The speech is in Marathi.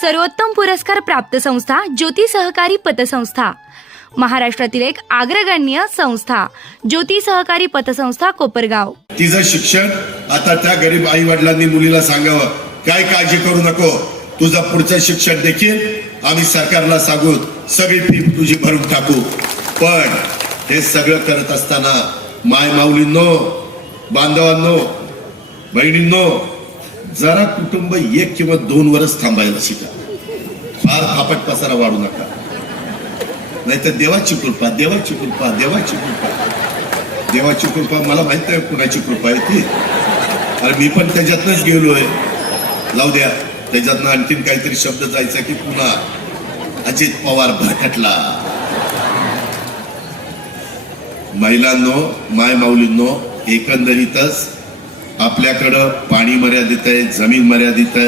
सर्वोत्तम पुरस्कार प्राप्त संस्था ज्योती सहकारी पतसंस्था. महाराष्ट्रातील एक अग्रगण्य संस्था ज्योती सहकारी पतसंस्था कोपरगाव. तिचं शिक्षण आता त्या गरीब आई वडिलांनी मुलीला सांगावं. काय काळजी करू नको? तुझं पुढचं शिक्षण देखील आम्ही सरकारला सांगू. सगळी फी तुझी भरून टाकू. पण हे सगळं करत असताना माय माऊलींनो बांधवांनो बहिणींनो जरा कुटुंब एक किंवा दोन वरच थांबायला शिका. फार थापट पसारा वाढू नका. नाही तर देवाची कृपा देवाची कृपा देवाची कृपा. देवाची कृपा मला माहीत आहे कुणाची कृपा आहे ती. अरे मी पण त्याच्यातनच गेलोय. लावू द्या. त्याच्यातनं आणखीन काहीतरी शब्द जायचा की पुन्हा अजित पवार भरकटला. महिलांनो माय माऊलींनो एकंदरीतच आपल्याकडं पाणी मर्यादित आहे जमीन मर्यादित आहे.